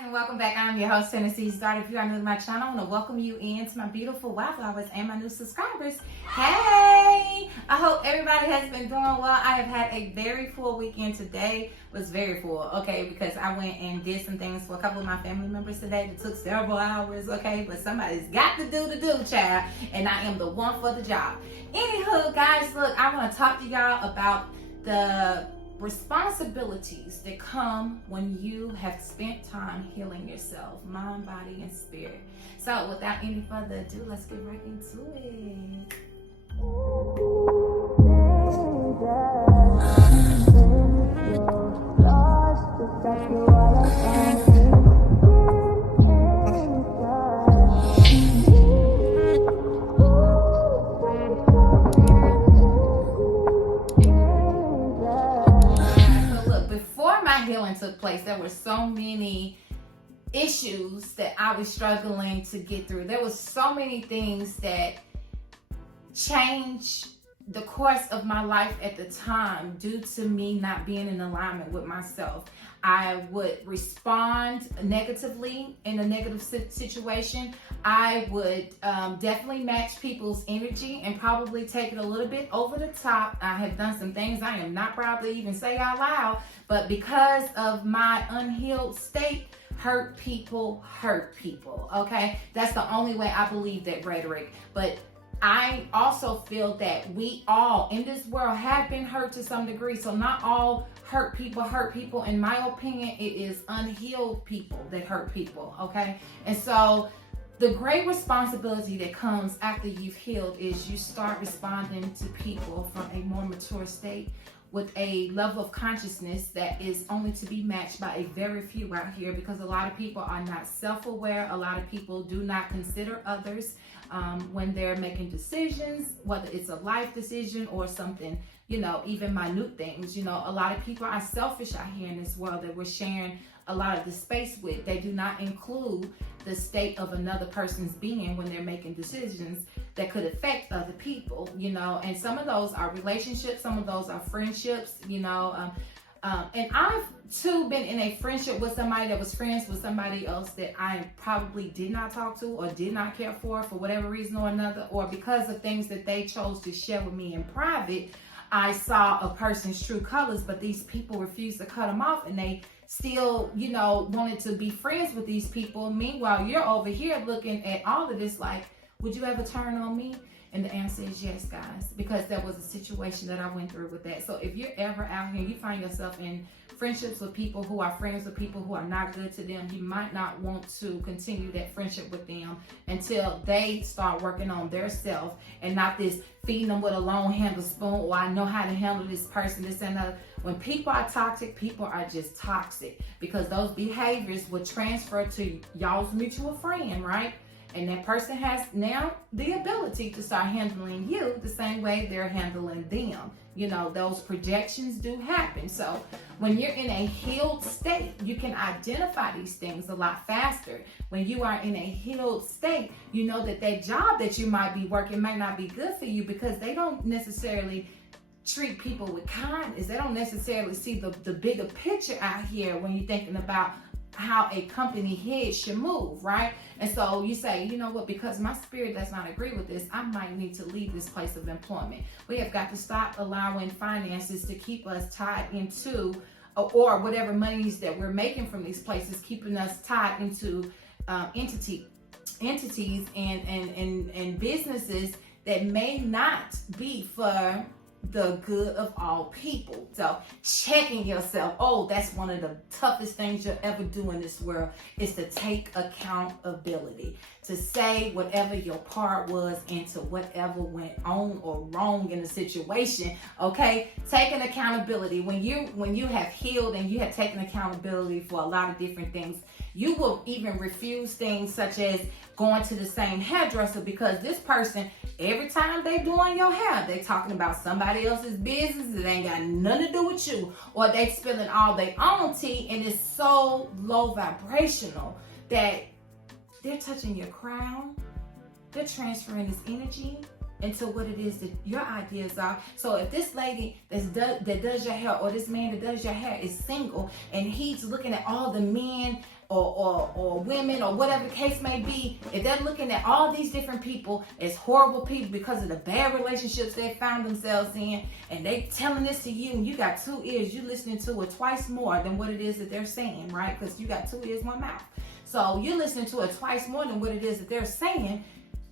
And welcome back. I'm your host, Tennessee Star. If you are new to my channel, I want to welcome you into my beautiful wildflowers and my new subscribers. Hey! I hope everybody has been doing well. I have had a very full weekend. Today was very full, okay, because I went and did some things for a couple of my family members today that took several hours, okay, but somebody's got to do the child, and I am the one for the job. Anywho, guys, look, I want to talk to y'all about the responsibilities that come when you have spent time healing yourself, mind, body, and spirit. So without any further ado, let's get right into it. Healing took place, there were so many issues that I was struggling to get through. There was so many things that changed the course of my life at the time due to me not being in alignment with myself. I would respond negatively in a negative situation. I would definitely match people's energy and probably take it a little bit over the top. I have done some things I am not proud to even say out loud, but because of my unhealed state, hurt people, okay? That's the only way I believe that rhetoric. But I also feel that we all in this world have been hurt to some degree. So not all hurt people. In my opinion, it is unhealed people that hurt people, okay? And so the great responsibility that comes after you've healed is you start responding to people from a more mature state with a level of consciousness that is only to be matched by a very few out here, because a lot of people are not self-aware. A lot of people do not consider others when they're making decisions, whether it's a life decision or something, even minute things. A lot of people are selfish out here in this world that we're sharing a lot of the space with. They do not include the state of another person's being when they're making decisions that could affect other people, and some of those are relationships, some of those are friendships, and I've too been in a friendship with somebody that was friends with somebody else that I probably did not talk to or did not care for whatever reason or another, or because of things that they chose to share with me in private. I saw a person's true colors, but these people refused to cut them off, and they still, wanted to be friends with these people. Meanwhile, you're over here looking at all of this like, would you ever turn on me? And the answer is yes, guys, because there was a situation that I went through with that. So if you're ever out here, you find yourself in friendships with people who are friends with people who are not good to them, you might not want to continue that friendship with them until they start working on their self, and not this feeding them with a long handle spoon, or I know how to handle this person, this and that. When people are toxic, people are just toxic, because those behaviors will transfer to y'all's mutual friend, right? And that person has now the ability to start handling you the same way they're handling them. Those projections do happen. So when you're in a healed state, you can identify these things a lot faster. When you are in a healed state, you know that job that you might be working might not be good for you, because they don't necessarily treat people with kindness. They don't necessarily see the bigger picture out here when you're thinking about how a company head should move, right? And so you say, you know what, because my spirit does not agree with this, I might need to leave this place of employment. We have got to stop allowing finances to keep us tied into, or whatever monies that we're making from these places, keeping us tied into entities and businesses that may not be for the good of all people. So checking yourself, that's one of the toughest things you'll ever do in this world, is to take accountability, to say whatever your part was into whatever went on or wrong in the situation. Okay, taking accountability. When you have healed and you have taken accountability for a lot of different things, you will even refuse things such as going to the same hairdresser, because this person, every time they doing your hair, they talking about somebody else's business that ain't got nothing to do with you, or they spilling all their own tea, and it's so low vibrational that they're touching your crown. They're transferring this energy into what it is that your ideas are. So if this lady that does your hair, or this man that does your hair is single, and he's looking at all the men or women or whatever the case may be, if they're looking at all these different people as horrible people because of the bad relationships they found themselves in, and they telling this to you, and you got 2 ears, you listening to it twice more than what it is that they're saying, right? Because you got 2 ears, 1 mouth. So you're listening to it twice more than what it is that they're saying.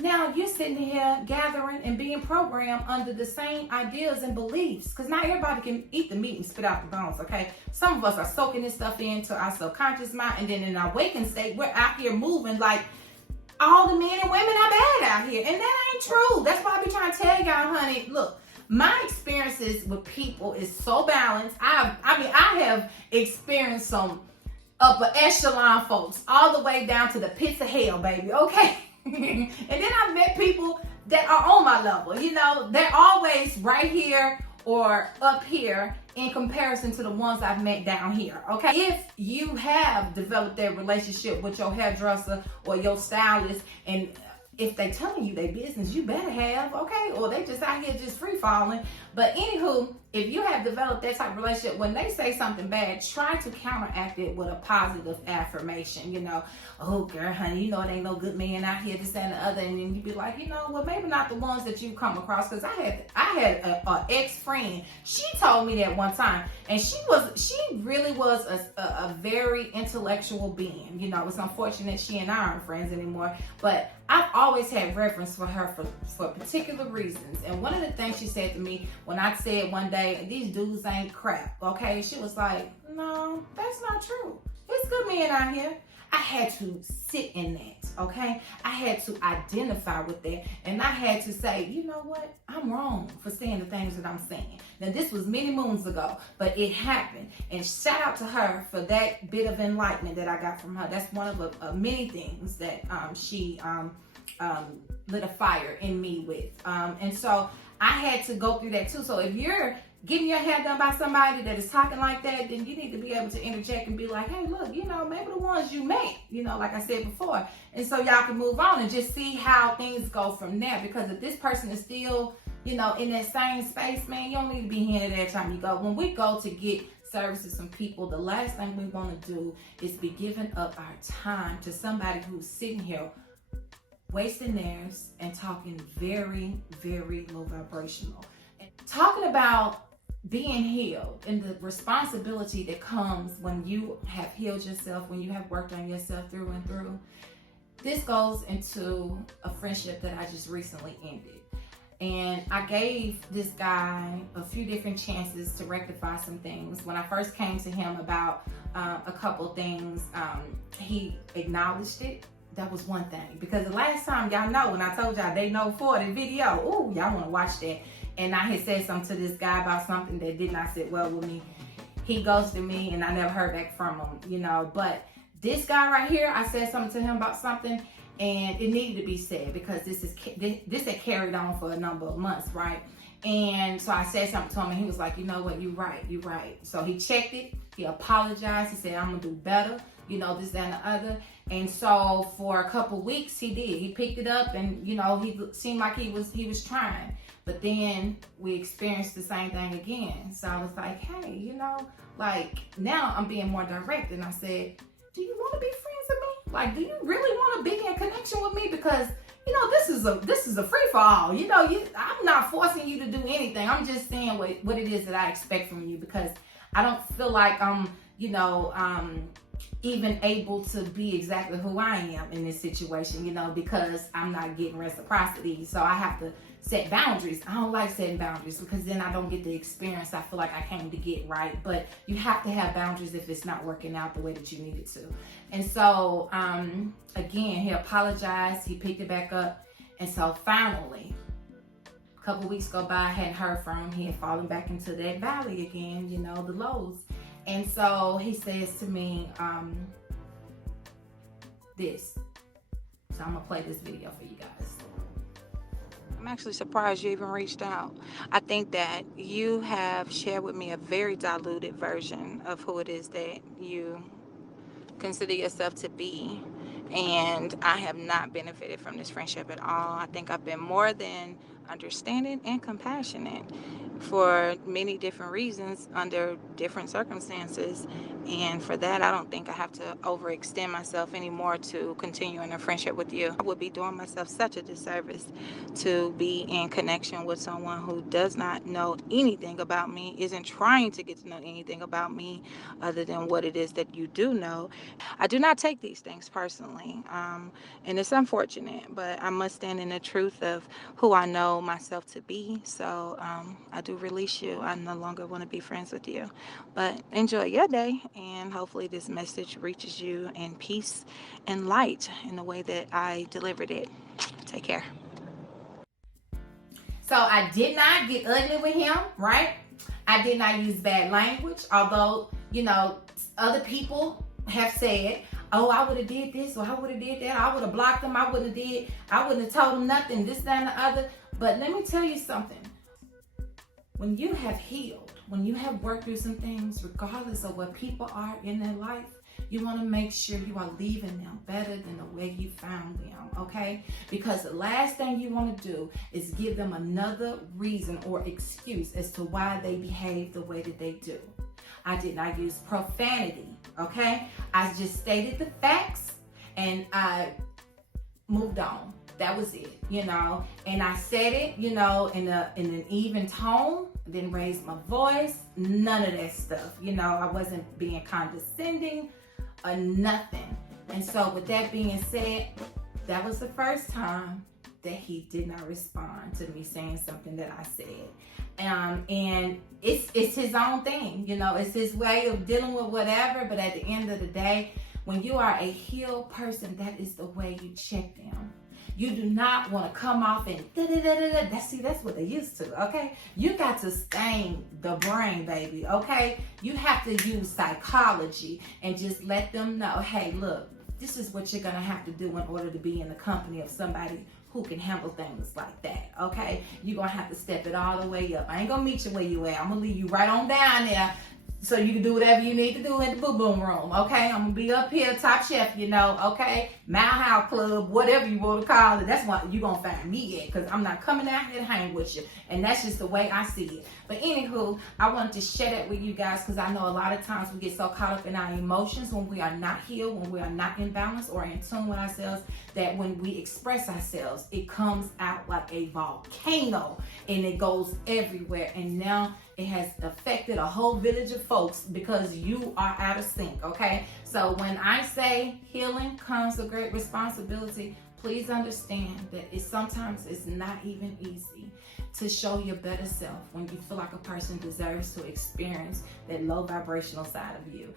Now you're sitting here gathering and being programmed under the same ideas and beliefs, because not everybody can eat the meat and spit out the bones, okay? Some of us are soaking this stuff into our subconscious mind, and then in our waking state, we're out here moving like all the men and women are bad out here, and that ain't true. That's why I be trying to tell y'all, honey, look, my experiences with people is so balanced. I have experienced some upper echelon folks all the way down to the pits of hell, baby, okay? And then I've met people that are on my level. You know, they're always right here or up here in comparison to the ones I've met down here, okay? If you have developed that relationship with your hairdresser or your stylist, and if they telling you their business, you better have, okay? Or they just out here just free falling. But anywho, if you have developed that type of relationship, when they say something bad, try to counteract it with a positive affirmation. You know, oh girl, honey, you know it ain't no good man out here, this and the other. And then you be like, you know, well, maybe not the ones that you come across. Because I had a ex-friend. She told me that one time, and she really was a very intellectual being. You know, it's unfortunate she and I aren't friends anymore, but I've always had reverence for her for particular reasons. And one of the things she said to me when I said one day, these dudes ain't crap, okay? She was like, no, that's not true. It's good men out here. I had to sit in that, okay? I had to identify with that. And I had to say, you know what? I'm wrong for saying the things that I'm saying. Now, this was many moons ago, but it happened. And shout out to her for that bit of enlightenment that I got from her. That's one of many things that she lit a fire in me with. And so I had to go through that too. So if you're getting your hair done by somebody that is talking like that, then you need to be able to interject and be like, hey, look, you know, maybe the ones you met, you know, like I said before. And so y'all can move on and just see how things go from there. Because if this person is still, you know, in that same space, man, you don't need to be hearing it every time you go. When we go to get services from people, the last thing we want to do is be giving up our time to somebody who's sitting here wasting theirs and talking very, very low vibrational. And talking about being healed and the responsibility that comes when you have healed yourself, when you have worked on yourself through and through. This goes into a friendship that I just recently ended. And I gave this guy a few different chances to rectify some things. When I first came to him about a couple things, he acknowledged it. That was one thing. Because the last time, y'all know, when I told y'all they know for the video, ooh, y'all want to watch that. And I had said something to this guy about something that did not sit well with me. He ghosted me and I never heard back from him, you know. But this guy right here, I said something to him about something and it needed to be said because this had carried on for a number of months, right? And so I said something to him and he was like, you know what, you're right. So he checked it, he apologized, he said, I'm gonna do better, you know, this, that, and the other. And so for a couple weeks he did. He picked it up and, you know, he seemed like he was trying. But then we experienced the same thing again. So I was like, hey, you know, like now I'm being more direct. And I said, do you want to be friends with me? Like, do you really want to be in connection with me? Because, you know, this is a free for all. You know, I'm not forcing you to do anything. I'm just saying what it is that I expect from you because I don't feel like I'm, you know, even able to be exactly who I am in this situation, you know, because I'm not getting reciprocity. So I have to set boundaries. I don't like setting boundaries because then I don't get the experience I feel like I came to get, right? But you have to have boundaries if it's not working out the way that you need it to. And so, again, he apologized. He picked it back up. And so finally, a couple weeks go by, I hadn't heard from him. He had fallen back into that valley again, you know, the lows. And so he says to me, this. So I'm gonna play this video for you guys. I'm actually surprised you even reached out. I think that you have shared with me a very diluted version of who it is that you consider yourself to be. And I have not benefited from this friendship at all. I think I've been more than understanding and compassionate. for many different reasons under different circumstances. And for that, I don't think I have to overextend myself anymore to continue in a friendship with you. I would be doing myself such a disservice to be in connection with someone who does not know anything about me, isn't trying to get to know anything about me other than what it is that you do know. I do not take these things personally, and it's unfortunate, but I must stand in the truth of who I know myself to be. So I do release you. I no longer want to be friends with you. But enjoy your day, and hopefully this message reaches you in peace and light in the way that I delivered it. Take care. So I did not get ugly with him, right? I did not use bad language, although, other people have said, oh, I would have did this or I would have did that. I would have blocked them. I wouldn't have told them nothing, this, that, and the other. But let me tell you something. When you have healed, when you have worked through some things, regardless of what people are in their life, you want to make sure you are leaving them better than the way you found them, okay? Because the last thing you want to do is give them another reason or excuse as to why they behave the way that they do. I did not use profanity, okay? I just stated the facts and I moved on. That was it, and I said it, in an even tone. Didn't raise my voice, none of that stuff. I wasn't being condescending or nothing. And so with that being said, that was the first time that he did not respond to me saying something that I said. And it's his own thing, it's his way of dealing with whatever. But at the end of the day, when you are a healed person, that is the way you check them. You do not want to come off and da-da-da-da-da. That's what they used to, okay? You got to stain the brain, baby, okay? You have to use psychology and just let them know, hey, look, this is what you're going to have to do in order to be in the company of somebody who can handle things like that, okay? You're going to have to step it all the way up. I ain't going to meet you where you at. I'm going to leave you right on down there so you can do whatever you need to do in the boo-boom room, okay? I'm going to be up here, top chef, okay? Mile High Club, whatever you want to call it. That's what you're going to find me at, because I'm not coming out here to hang with you. And that's just the way I see it. But anywho, I wanted to share that with you guys because I know a lot of times we get so caught up in our emotions when we are not healed, when we are not in balance or in tune with ourselves, that when we express ourselves, it comes out like a volcano and it goes everywhere. And now it has affected a whole village of folks because you are out of sync, okay? So when I say healing comes with great responsibility, please understand that sometimes it's not even easy to show your better self when you feel like a person deserves to experience that low vibrational side of you,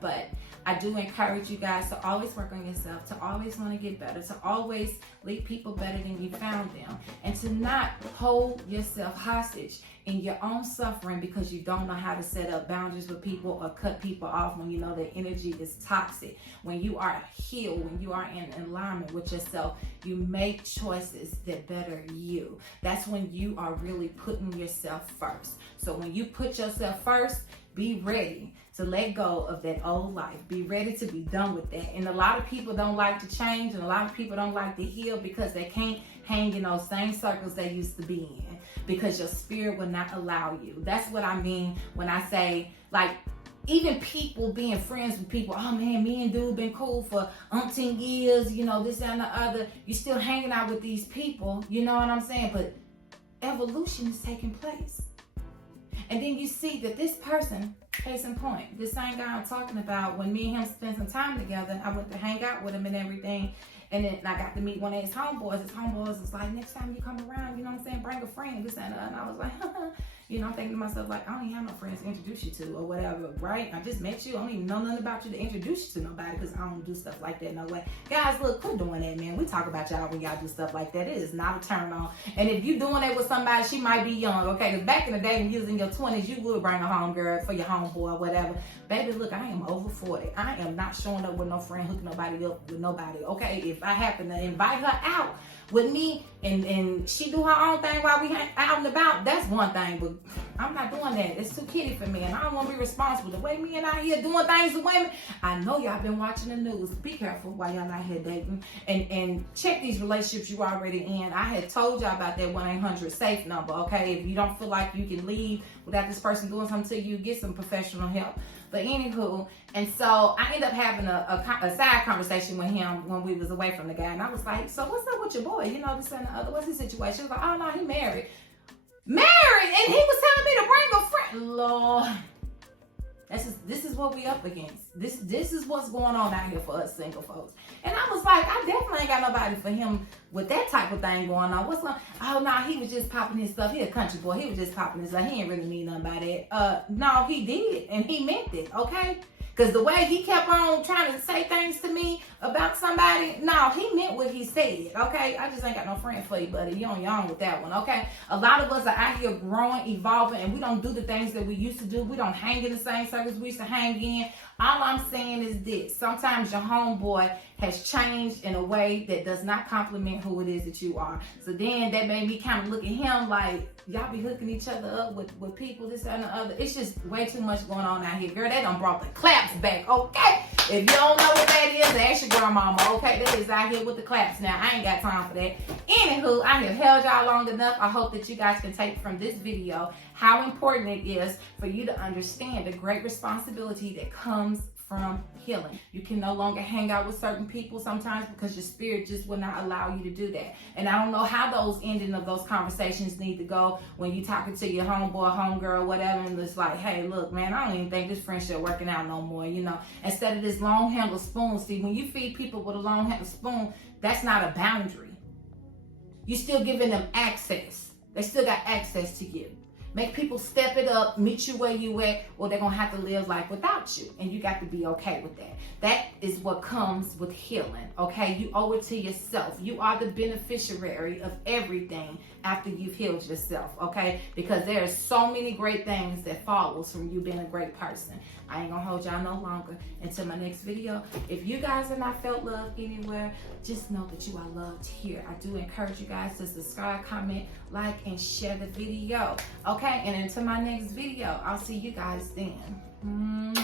but I do encourage you guys to always work on yourself, to always want to get better, to always leave people better than you found them, and to not hold yourself hostage in your own suffering because you don't know how to set up boundaries with people or cut people off when you know their energy is toxic. When you are healed, when you are in alignment with yourself, you make choices that better you. That's when you are really putting yourself first. So when you put yourself first, be ready to let go of that old life. Be ready to be done with that. And a lot of people don't like to change, and a lot of people don't like to heal because they can't hang in those same circles they used to be in, because your spirit will not allow you. That's what I mean when I say, like, even people being friends with people, oh man, me and dude been cool for umpteen years, this and the other. You're still hanging out with these people, you know what I'm saying? But evolution is taking place. And then you see that this person, case in point, this same guy I'm talking about, when me and him spent some time together, I went to hang out with him and everything. And then I got to meet one of his homeboys. His homeboys was like, next time you come around, bring a friend, this and that. And I was like, I'm thinking to myself, like, I don't even have no friends to introduce you to or whatever, right? I just met you. I don't even know nothing about you to introduce you to nobody because I don't do stuff like that no way. Guys, look, quit doing that, man. We talk about y'all when y'all do stuff like that. It is not a turn on. And if you doing that with somebody, she might be young, okay? Because back in the day when you was in your 20s, you would bring a homegirl for your home. homeboy or whatever. Baby, look, I am over 40. I am not showing up with no friend, hooking nobody up with nobody, okay? If I happen to invite her out with me and she do her own thing while we hang out and about, that's one thing, but I'm not doing that. It's too kiddie for me, and I don't want to be responsible. The way men out here doing things to women, I know y'all been watching the news. Be careful while y'all out here dating, and check these relationships you already in. I had told y'all about that 1-800-SAFE number, okay? If you don't feel like you can leave without this person doing something to you, get some professional help. But anywho, and so I ended up having a side conversation with him when we was away from the guy, and I was like, so what's up with your boy? You know, this and the other. What's his situation? He was like, oh no, he married. Married, and he was telling me to bring a friend. Lord, this is what we up against. This is what's going on out here for us single folks. And I was like, I definitely ain't got nobody for him with that type of thing going on. What's going on? Oh no, he was just popping his stuff. He a country boy. He was just popping his stuff. He ain't really mean nothing by that. No, he did, and he meant it, okay? Because the way he kept on trying to say things to me about somebody, no, he meant what he said, okay? I just ain't got no friend for you, buddy. You on your own with that one, okay? A lot of us are out here growing, evolving, and we don't do the things that we used to do. We don't hang in the same circles we used to hang in. All I'm saying is this. Sometimes your homeboy has changed in a way that does not compliment who it is that you are. So then that made me kind of look at him like, y'all be hooking each other up with people, this and the other. It's just way too much going on out here. Girl, they done brought the claps back, okay? If you don't know what that is, ask your grandmama, okay? That is out here with the claps now. I ain't got time for that. Anywho, I have held y'all long enough. I hope that you guys can take from this video how important it is for you to understand the great responsibility that comes from healing. You can no longer hang out with certain people sometimes because your spirit just will not allow you to do that. And I don't know how those ending of those conversations need to go when you talking to your homeboy, homegirl, whatever, and it's like, hey, look, man, I don't even think this friendship working out no more, you know. Instead of this long handled spoon, see, when you feed people with a long handled spoon, that's not a boundary. You're still giving them access. They still got access to you. Make people step it up, meet you where you at, or they're going to have to live life without you. And you got to be okay with that. That is what comes with healing, okay? You owe it to yourself. You are the beneficiary of everything after you've healed yourself, okay? Because there are so many great things that follows from you being a great person. I ain't going to hold y'all no longer until my next video. If you guys have not felt love anywhere, just know that you are loved here. I do encourage you guys to subscribe, comment, like, and share the video, okay? And until my next video, I'll see you guys then.